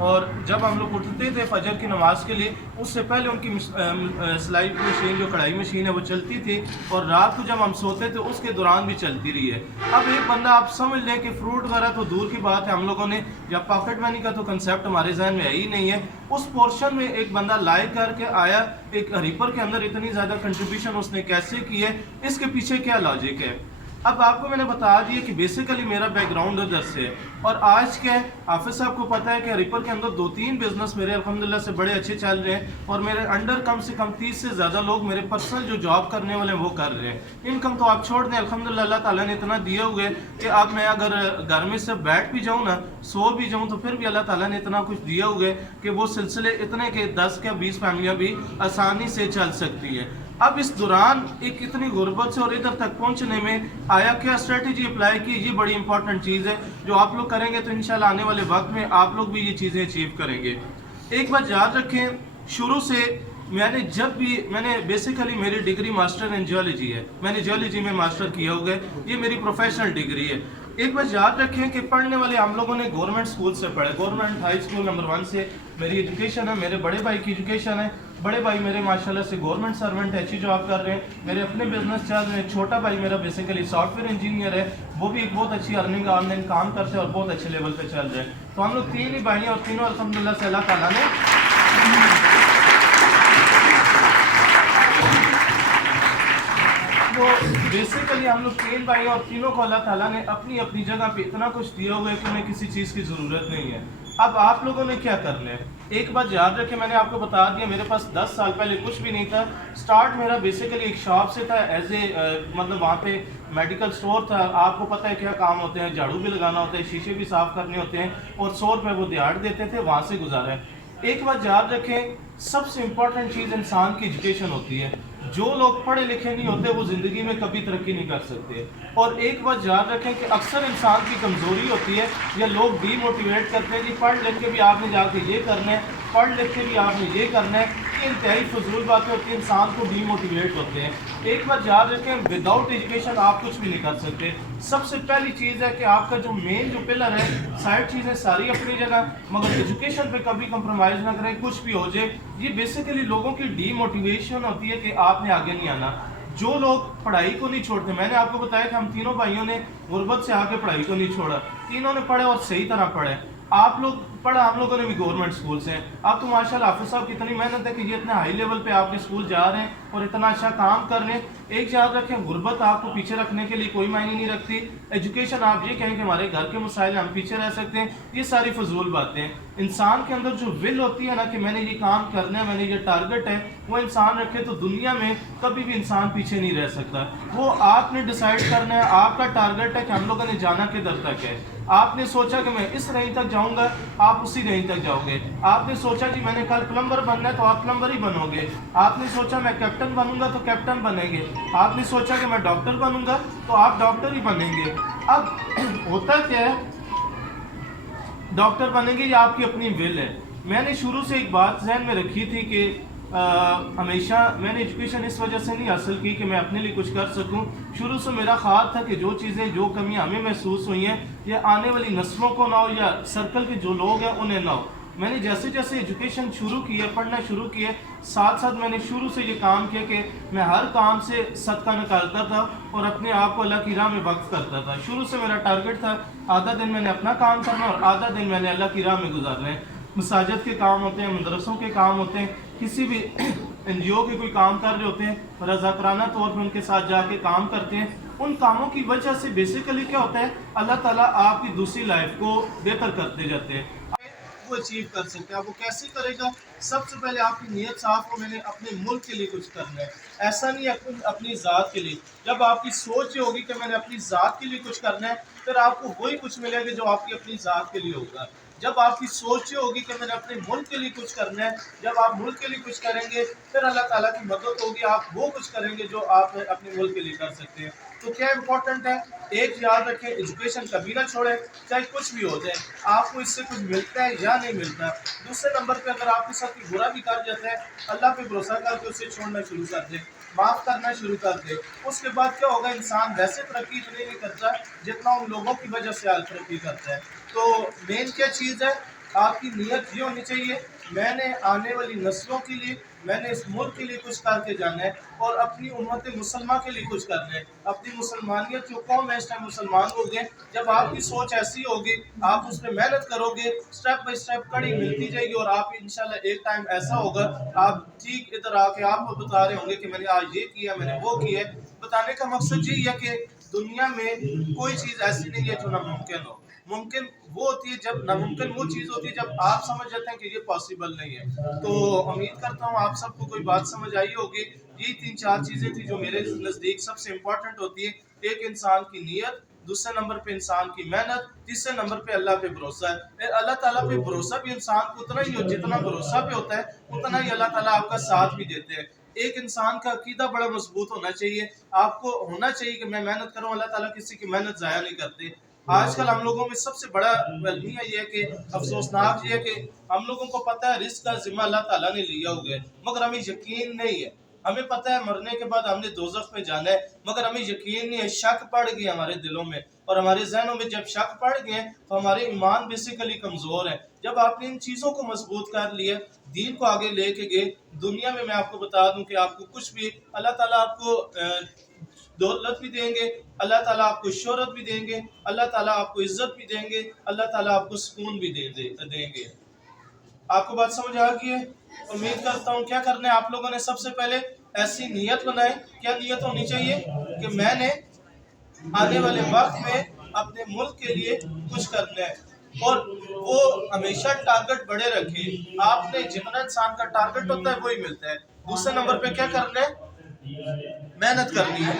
اور جب ہم لوگ اٹھتے تھے فجر کی نماز کے لیے اس سے پہلے ان کی سلائی مشین جو کڑھائی مشین ہے وہ چلتی تھی، اور رات کو جب ہم سوتے تھے اس کے دوران بھی چلتی رہی ہے۔ اب ایک بندہ آپ سمجھ لیں کہ فروٹ وغیرہ تو دور کی بات ہے، ہم لوگوں نے یا پاکٹ منی کا تو کنسیپٹ ہمارے ذہن میں ہے ہی نہیں ہے، اس پورشن میں ایک بندہ لائے کر کے آیا، ایک ریپر کے اندر اتنی زیادہ کنٹریبیوشن اس نے کیسے کی ہے، اس کے پیچھے کیا لاجک ہے۔ اب آپ کو میں نے بتا دیا کہ بیسیکلی میرا بیک گراؤنڈ ادھر سے، اور آج کے حافظ صاحب کو پتہ ہے کہ ریپر کے اندر 2-3 بزنس میرے الحمدللہ سے بڑے اچھے چل رہے ہیں، اور میرے انڈر کم سے کم 30 سے زیادہ لوگ میرے پرسنل جو جاب کرنے والے ہیں وہ کر رہے ہیں۔ انکم تو آپ چھوڑ دیں، الحمدللہ اللہ تعالیٰ نے اتنا دیا ہوئے کہ اب میں اگر گھر میں سے بیٹھ بھی جاؤں نا، سو بھی جاؤں، تو پھر بھی اللہ تعالیٰ نے اتنا کچھ دیا ہوا ہے کہ وہ سلسلے اتنے کہ 10 یا 20 فیملیاں بھی آسانی سے چل سکتی ہیں۔ اب اس دوران ایک اتنی غربت سے اور ادھر تک پہنچنے میں آیا کیا اسٹریٹجی اپلائی کی، یہ بڑی امپورٹنٹ چیز ہے جو آپ لوگ کریں گے تو انشاءاللہ آنے والے وقت میں آپ لوگ بھی یہ چیزیں اچیو کریں گے۔ ایک بات یاد رکھیں، شروع سے میں نے بیسیکلی میری ڈگری ماسٹر ان جیولوجی ہے، میں نے جیولوجی میں ماسٹر کیا ہوا ہے، یہ میری پروفیشنل ڈگری ہے۔ ایک بات یاد رکھیں کہ پڑھنے والے ہم لوگوں نے گورنمنٹ سکول سے پڑھے، گورنمنٹ ہائی سکول نمبر 1 سے میری ایجوکیشن ہے، میرے بڑے بھائی کی ایجوکیشن ہے، بڑے بھائی میرے ماشاءاللہ سے گورنمنٹ سرونٹ ہے، اچھی جاب کر رہے ہیں، میرے اپنے بزنس چل رہے ہیں، چھوٹا بھائی میرا بیسیکلی سافٹ ویئر انجینئر ہے، وہ بھی ایک بہت اچھی ارننگ آن لائن کام کرتے ہیں اور بہت اچھے لیول پہ چل رہے ہیں۔ تو ہم لوگ 3 ہی بھائی ہیں اور تینوں الحمدللہ سے اللہ تعالیٰ نے تو بیسیکلی ہم لوگ 3 بھائی اور تینوں کو اللہ تعالیٰ نے اپنی اپنی جگہ پہ اتنا کچھ دیا ہوا ہے کہ انہیں کسی چیز کی ضرورت نہیں ہے۔ اب آپ لوگوں نے کیا کرنا ہے، ایک بات یاد رکھیں، میں نے آپ کو بتا دیا میرے پاس 10 سال پہلے کچھ بھی نہیں تھا، سٹارٹ میرا بیسیکلی ایک شاپ سے تھا، ایز اے مطلب وہاں پہ میڈیکل سٹور تھا، آپ کو پتہ ہے کیا کام ہوتے ہیں، جھاڑو بھی لگانا ہوتا ہے، شیشے بھی صاف کرنے ہوتے ہیں، اور 100 روپے وہ دیہڑ دیتے تھے، وہاں سے گزارا ہے۔ ایک بات یاد رکھیں، سب سے امپورٹنٹ چیز انسان کی ایجوکیشن ہوتی ہے، جو لوگ پڑھے لکھے نہیں ہوتے وہ زندگی میں کبھی ترقی نہیں کر سکتے۔ اور ایک بات یاد رکھیں کہ اکثر انسان کی کمزوری ہوتی ہے، یا لوگ ڈی موٹیویٹ کرتے ہیں، جی پڑھ لکھ کے بھی آپ نے جا کے یہ کرنا ہے، پڑھ لکھ کے بھی آپ نے یہ کرنا ہے، یہ انتہائی فضول باتیں ہوتی ہیں، انسان کو ڈی موٹیویٹ ہوتے ہیں۔ ایک بات یاد رکھیں، وداؤٹ ایجوکیشن آپ کچھ بھی نہیں کر سکتے۔ سب سے پہلی چیز ہے کہ آپ کا جو مین جو پلر ہے، سائڈ چیزیں ساری اپنی جگہ، مگر ایجوکیشن پہ کبھی کمپرومائز نہ کریں، کچھ بھی ہو جائے۔ یہ بیسیکلی لوگوں کی ڈی موٹیویشن ہوتی ہے کہ آپ نے آگے نہیں آنا۔ جو لوگ پڑھائی کو نہیں چھوڑتے، میں نے آپ کو بتایا کہ ہم تینوں بھائیوں نے غربت سے آ کے پڑھائی کو نہیں چھوڑا، تینوں نے پڑھے اور صحیح طرح پڑھے۔ آپ لوگ پڑھا، ہم لوگوں نے بھی گورنمنٹ سکول سے ہیں، آپ تو ماشاءاللہ حافظ صاحب کی اتنی محنت ہے کہ یہ اتنے ہائی لیول پہ آپ کے سکول جا رہے ہیں اور اتنا اچھا کام کر رہے ہیں۔ ایک یاد رکھیں، غربت آپ کو پیچھے رکھنے کے لیے کوئی معنی نہیں رکھتی۔ ایجوکیشن آپ یہ کہیں کہ ہمارے گھر کے مسائل ہم پیچھے رہ سکتے ہیں، یہ ساری فضول باتیں ہیں۔ انسان کے اندر جو ول ہوتی ہے نا کہ میں نے یہ کام کرنا ہے، میں نے یہ ٹارگٹ ہے، وہ انسان رکھے تو دنیا میں کبھی بھی انسان پیچھے نہیں رہ سکتا۔ وہ آپ نے ڈیسائیڈ کرنا ہے، آپ کا ٹارگٹ ہے کہ ہم لوگوں نے جانا کدھر تک ہے۔ آپ نے سوچا کہ میں اس رینج تک جاؤں گا، آپ اسی رینج تک جاؤ گے۔ آپ نے سوچا جی میں نے کل پلمبر بننا ہے تو آپ پلمبر ہی بنو گے۔ آپ نے سوچا میں کیپٹن بنوں گا تو کیپٹن بنیں گے۔ آپ نے سوچا کہ میں ڈاکٹر بنوں گا تو آپ ڈاکٹر ہی بنیں گے۔ اب ہوتا کیا ہے، ڈاکٹر بنیں گے، یہ آپ کی اپنی ول ہے۔ میں نے شروع سے ایک بات ذہن میں رکھی تھی کہ ہمیشہ میں نے ایجوکیشن اس وجہ سے نہیں حاصل کی کہ میں اپنے لیے کچھ کر سکوں۔ شروع سے میرا خیال تھا کہ جو چیزیں، جو کمیاں ہمیں محسوس ہوئی ہیں، یہ آنے والی نسلوں کو نہ ہو یا سرکل کے جو لوگ ہیں انہیں نہ ہو۔ میں نے جیسے جیسے ایجوکیشن شروع کی ہے، پڑھنا شروع کیے، ساتھ ساتھ میں نے شروع سے یہ کام کیا کہ میں ہر کام سے صدقہ نکالتا تھا اور اپنے آپ کو اللہ کی راہ میں وقف کرتا تھا۔ شروع سے میرا ٹارگٹ تھا آدھا دن میں نے اپنا کام کرنا اور آدھا دن میں نے اللہ کی راہ میں گزارنا ہے۔ مساجد کے کام ہوتے ہیں، مدرسوں کے کام ہوتے ہیں، کسی بھی این جی او کے کوئی کام کر رہے ہوتے ہیں، رضاکارانہ طور پہ ان کے ساتھ جا کے کام کرتے ہیں۔ ان کاموں کی وجہ سے بیسیکلی کیا ہوتا ہے، اللہ تعالیٰ آپ کی دوسری لائف کو بہتر کرتے جاتے ہیں، وہ اچیو کر سکتے ہیں۔ وہ کیسے کرے گا؟ سب سے پہلے آپ کی نیت صاف ہو، میں نے اپنے ملک کے لیے کچھ کرنا ہے، ایسا نہیں ہے اپنی ذات کے لیے۔ جب آپ کی سوچ یہ ہوگی کہ میں نے اپنی ذات کے لیے کچھ کرنا ہے، پھر آپ کو وہی کچھ ملے گا جو آپ کی اپنی ذات کے لیے ہوگا۔ جب آپ کی سوچ یہ ہوگی کہ میں نے اپنے ملک کے لیے کچھ کرنا ہے، جب آپ ملک کے لیے کچھ کریں گے، پھر اللہ تعالیٰ کی مدد ہوگی، آپ وہ کچھ کریں گے جو آپ اپنے ملک کے لیے کر سکتے ہیں۔ تو کیا امپورٹنٹ ہے، ایک یاد رکھیں، ایجوکیشن کبھی نہ چھوڑیں، چاہے کچھ بھی ہو جائے، آپ کو اس سے کچھ ملتا ہے یا نہیں ملتا۔ دوسرے نمبر پہ اگر آپ کے ساتھ کوئی برا بھی کر جاتا ہے، اللہ پہ بھروسہ کر کے اسے چھوڑنا شروع کر دیں، معاف کرنا شروع کر دیں۔ اس کے بعد کیا ہوگا، انسان ویسے ترقی اتنی نہیں کرتا جتنا ان لوگوں کی وجہ سے آج ترقی کرتا ہے۔ تو مین کیا چیز ہے، آپ کی نیت یہ ہونی چاہیے میں نے آنے والی نسلوں کے لیے میں نے اس ملک کے لیے کچھ کر کے جانا ہے اور اپنی امت مسلمہ کے لیے کچھ کرنا ہے. اپنی مسلمانیت جو قوم ہے اس ٹائم مسلمان ہو گئے. جب آپ کی سوچ ایسی ہوگی آپ اس میں محنت کرو گے سٹیپ بائی سٹیپ کڑی ملتی جائے گی اور آپ انشاءاللہ ایک ٹائم ایسا ہوگا آپ ٹھیک ادھر آ کے آپ بتا رہے ہوں گے کہ میں نے آج یہ کیا میں نے وہ کیا. بتانے کا مقصد یہی ہے کہ دنیا میں کوئی چیز ایسی نہیں ہے جو ناممکن ہو. ممکن وہ ہوتی ہے جب ناممکن وہ چیز ہوتی ہے جب آپ سمجھ جاتے ہیں کہ یہ پاسبل نہیں ہے. تو امید کرتا ہوں آپ سب کو کوئی بات سمجھ آئی ہوگی. یہ 3-4 چیزیں تھی جو میرے نزدیک سب سے امپورٹنٹ ہوتی ہے. ایک انسان کی نیت, دوسرے نمبر پہ انسان کی محنت, تیسرے نمبر پہ اللہ پہ بھروسہ ہے. اللہ تعالیٰ پہ بھروسہ بھی انسان کو اتنا ہی ہو جتنا بھروسہ پہ ہوتا ہے اتنا ہی اللہ تعالیٰ آپ کا ساتھ بھی دیتے ہیں. ایک انسان کا عقیدہ بڑا مضبوط ہونا چاہیے. آپ کو ہونا چاہیے کہ میں محنت کروں, اللہ تعالیٰ کسی کی محنت ضائع نہیں کرتے. آج کل ہم لوگوں میں سب سے بڑا المیہ یہ ہے کہ افسوسناک یہ ہے کہ ہم لوگوں کو پتہ ہے رزق کا ذمہ اللہ تعالیٰ نے لیا ہوا ہے مگر ہمیں یقین نہیں ہے. ہمیں پتہ ہے مرنے کے بعد ہم نے دوزخ میں جانا ہے مگر ہمیں یقین نہیں ہے. شک پڑ گیا ہمارے دلوں میں اور ہمارے ذہنوں میں. جب شک پڑ گئے تو ہمارے ایمان بیسیکلی کمزور ہے. جب آپ نے ان چیزوں کو مضبوط کر لیا, دین کو آگے لے کے گئے, دنیا میں آپ کو بتا دوں کہ آپ کو کچھ بھی اللہ تعالیٰ آپ کو دولت بھی دیں گے, اللہ تعالیٰ آپ کو شہرت بھی دیں گے, اللہ تعالیٰ آپ کو عزت بھی دیں گے, اللہ تعالیٰ آپ کو سکون بھی دیں گے. آپ کو بات سمجھ آ گئی ہے؟ امید کرتا ہوں. کیا کرنا ہے آپ لوگوں نے سب سے پہلے ایسی نیت بنائے. کیا نیت ہونی چاہیے کہ میں نے آنے والے وقت میں اپنے ملک کے لیے کچھ کرنا ہے اور وہ ہمیشہ ٹارگٹ بڑے رکھے. آپ نے جتنا انسان کا ٹارگٹ ہوتا ہے وہی ملتا ہے. دوسرے نمبر پہ کیا کرنا ہے؟ محنت کرنی ہے.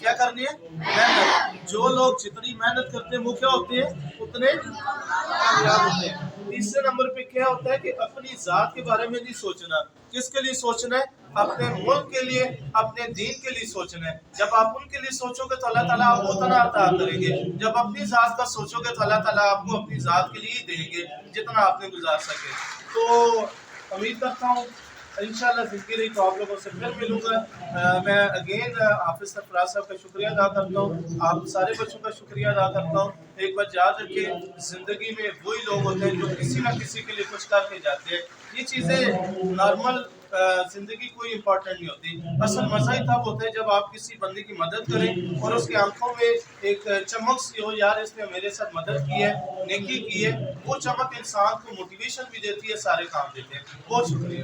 کیا کرنی ہے؟ محنت. جو لوگ جتنی محنت کرتے ہیں وہ کیا ہوتے ہیں اتنے کامیاب ہوتے ہیں. تیسرے نمبر پہ کیا ہوتا ہے کہ اپنی ذات کے بارے میں نہیں سوچنا. کس کے لیے سوچنا ہے؟ اپنے ملک کے لیے, اپنے دین کے لیے سوچنا ہے. جب آپ ان کے لیے سوچو گے تو اللہ تعالیٰ آپ کو اتنا عطا کریں گے. جب اپنی ذات کا سوچو گے تو اللہ تعالیٰ آپ کو اپنی ذات کے لیے ہی دیں گے جتنا آپ نے گزار سکے. تو امید کرتا ہوں انشاءاللہ زندگی رہی تو آپ لوگوں سے پھر ملوں گا. میں اگین حافظ سرفراز صاحب کا شکریہ ادا کرتا ہوں, آپ سارے بچوں کا شکریہ ادا کرتا ہوں. ایک بات یاد رکھیں, زندگی میں وہی لوگ ہوتے ہیں جو کسی نہ کسی کے لیے کچھ کر کے جاتے ہیں. یہ چیزیں نارمل زندگی کوئی امپورٹنٹ نہیں ہوتی. اصل مزہ ہی تب ہوتا ہے جب آپ کسی بندے کی مدد کریں اور اس کے آنکھوں میں ایک چمک سی ہو, یار اس نے میرے ساتھ مدد کی ہے, نیکی کی ہے. وہ چمک انسان کو موٹیویشن بھی دیتی ہے, سارے کام دیتے ہیں. بہت شکریہ.